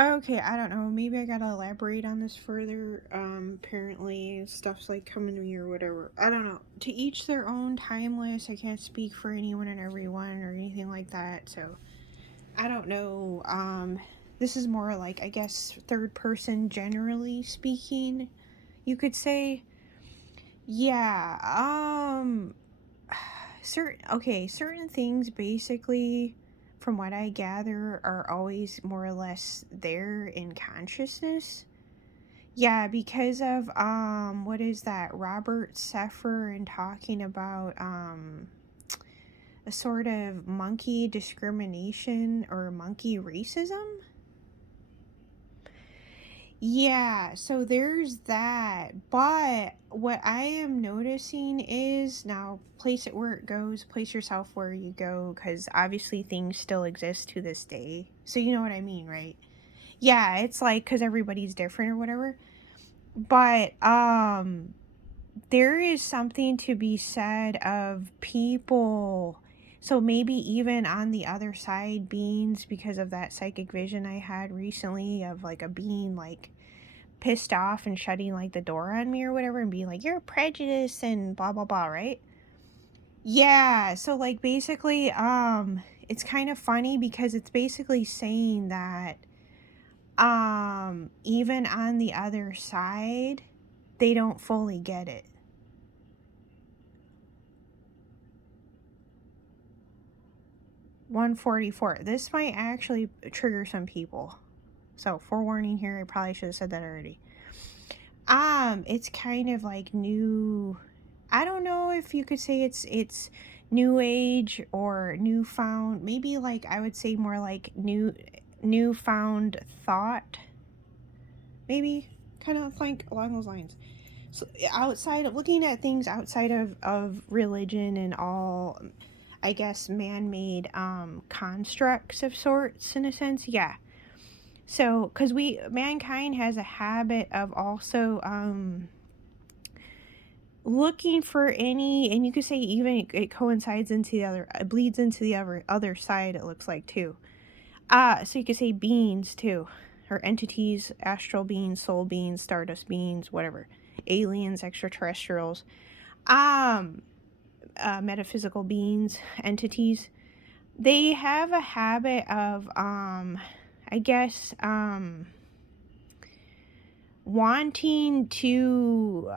Okay, I don't know. Maybe I gotta elaborate on this further. Apparently stuff's like coming to me or whatever. I don't know. To each their own, timeless. I can't speak for anyone and everyone or anything like that. So I don't know. This is more like, I guess, third person generally speaking. You could say, yeah. Certain things basically, from what I gather, are always more or less there in consciousness. Yeah, because of what is that? Robert Seffer and talking about a sort of monkey discrimination or monkey racism. Yeah, so there's that. But what I am noticing is, now place it where it goes, place yourself where you go, because obviously things still exist to this day. So you know what I mean, right? Yeah, it's like because everybody's different or whatever. But there is something to be said of people. So maybe even on the other side, beings, because of that psychic vision I had recently of like a being like pissed off and shutting like the door on me or whatever and being like, you're a prejudice and blah blah blah, right? Yeah, so like basically it's kind of funny because it's basically saying that even on the other side they don't fully get it. 144. This might actually trigger some people. So forewarning here, I probably should have said that already. It's kind of like new. I don't know if you could say it's new age or newfound. Maybe like I would say more like newfound thought. Maybe kind of like along those lines. So outside of looking at things outside of religion and all, I guess man-made constructs of sorts in a sense, yeah. So because mankind has a habit of also looking for any, and you could say even it coincides into the other, it bleeds into the other side, it looks like, too. So you could say beings too, or entities, astral beings, soul beings, stardust beings, whatever, aliens, extraterrestrials, um metaphysical beings, entities. They have a habit of I guess wanting to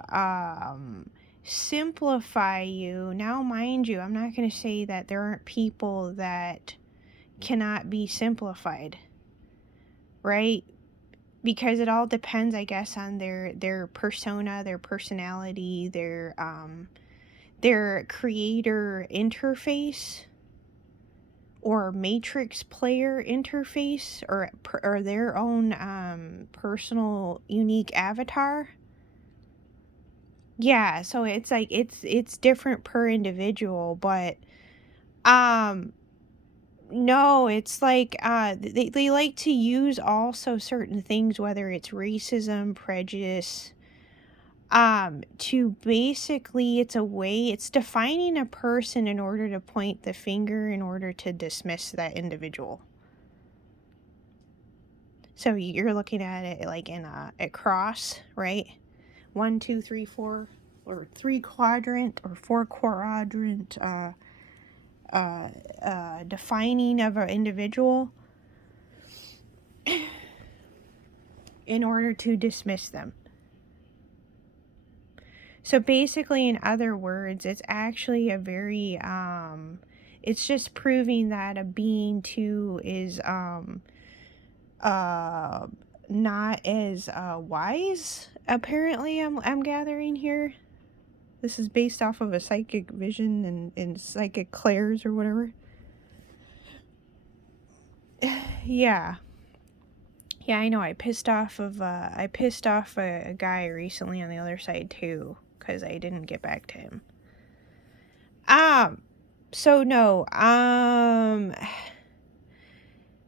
simplify you. Now mind you, I'm not going to say that there aren't people that cannot be simplified, right? Because it all depends, I guess, on their persona, their personality, their creator interface or matrix player interface, or their own personal unique avatar. Yeah, so it's like it's different per individual, but um no, it's like they like to use also certain things, whether it's racism, prejudice, to basically, it's a way, it's defining a person in order to point the finger, in order to dismiss that individual. So you're looking at it like in a cross, right? 1, 2, 3, 4, or 3 quadrant or 4 quadrant defining of an individual in order to dismiss them. So basically, in other words, it's actually a very it's just proving that a being too is uh not as wise, apparently. I'm gathering here. This is based off of a psychic vision and psychic clairs or whatever. Yeah. Yeah, I know. I pissed off a guy recently on the other side too, because I didn't get back to him. So no,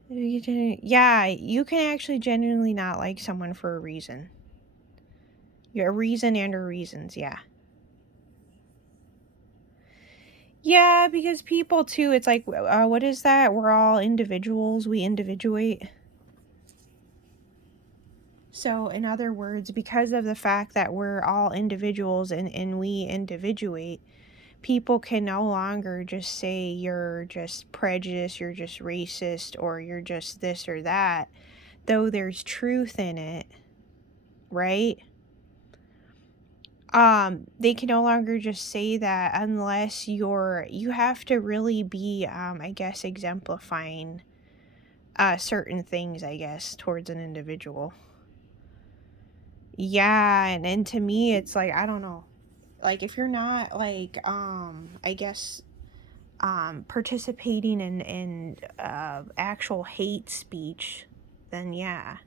yeah, you can actually genuinely not like someone for a reason. A reason and or reasons, yeah. Yeah, because people too, it's like, what is that? We're all individuals. We individuate. So, in other words, because of the fact that we're all individuals and we individuate, people can no longer just say you're just prejudiced, you're just racist, or you're just this or that, though there's truth in it, right? They can no longer just say that unless you have to really be, I guess, exemplifying certain things, I guess, towards an individual. Yeah, and to me it's like, I don't know. Like if you're not like I guess participating in actual hate speech, then yeah.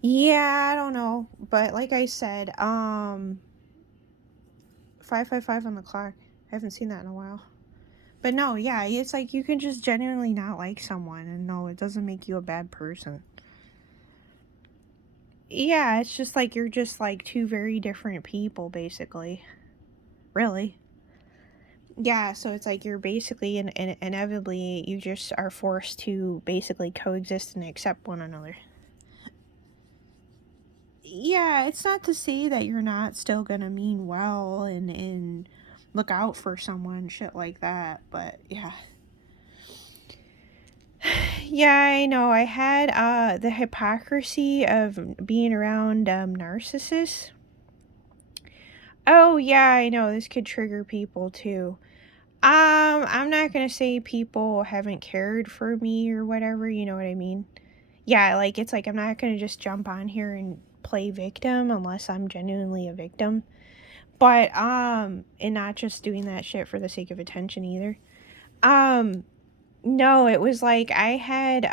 Yeah, I don't know. But like I said, 555 on the clock. I haven't seen that in a while. But no, yeah, it's like you can just genuinely not like someone and no, it doesn't make you a bad person. Yeah, it's just like you're just like two very different people, basically. Really. Yeah, so it's like you're basically inevitably you just are forced to basically coexist and accept one another. Yeah, it's not to say that you're not still gonna mean well and look out for someone, shit like that, but yeah. Yeah, I know. I had the hypocrisy of being around narcissists. Oh yeah, I know this could trigger people too. I'm not gonna say people haven't cared for me or whatever, you know what I mean? Yeah, like it's like I'm not gonna just jump on here and play victim unless I'm genuinely a victim. But and not just doing that shit for the sake of attention either. Um no, it was like I had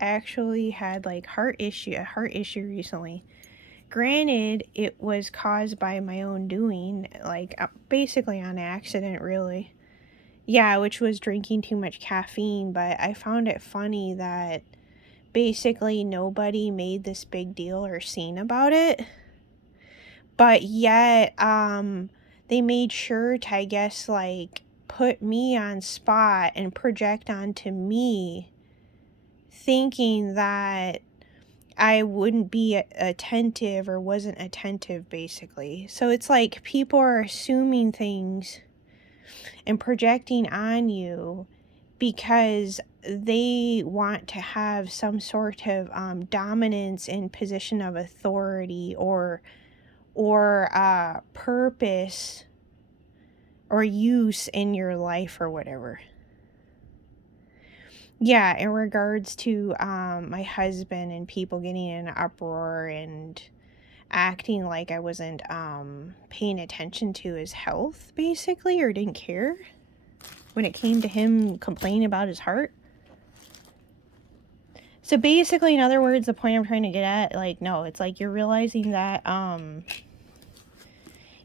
actually had like a heart issue recently. Granted, it was caused by my own doing, like basically on accident, really. Yeah, which was drinking too much caffeine, but I found it funny that basically nobody made this big deal or scene about it. But yet, they made sure to, I guess, like, put me on spot and project onto me, thinking that I wouldn't be attentive or wasn't attentive, basically. So it's like people are assuming things and projecting on you because they want to have some sort of dominance in position of authority or purpose or use in your life or whatever. Yeah, in regards to my husband and people getting in an uproar and acting like I wasn't paying attention to his health, basically, or didn't care when it came to him complaining about his heart. So basically, in other words, the point I'm trying to get at, like, no, it's like you're realizing that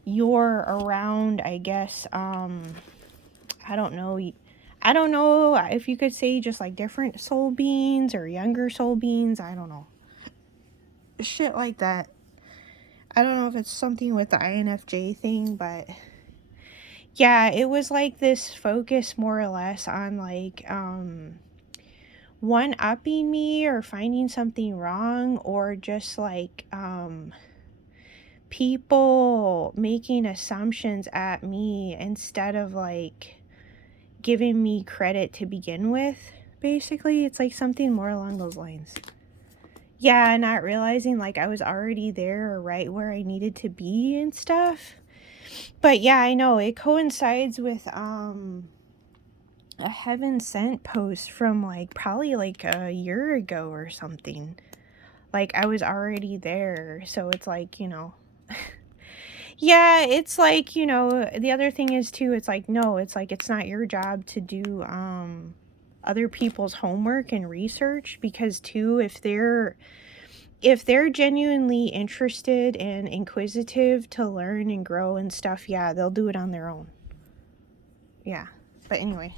you're around, I guess, I don't know. I don't know if you could say just like different soul beings or younger soul beings. I don't know. Shit like that. I don't know if it's something with the INFJ thing, but yeah, it was like this focus more or less on like one upping me or finding something wrong or just like people making assumptions at me instead of like giving me credit to begin with. Basically, it's like something more along those lines. Yeah, not realizing like I was already there or right where I needed to be and stuff. But yeah, I know it coincides with a heaven sent post from like probably like a year ago or something. Like I was already there, so it's like, you know. Yeah, it's like, you know, the other thing is too, it's like no, it's like it's not your job to do other people's homework and research because too if they're genuinely interested and inquisitive to learn and grow and stuff, yeah, they'll do it on their own. Yeah. But anyway.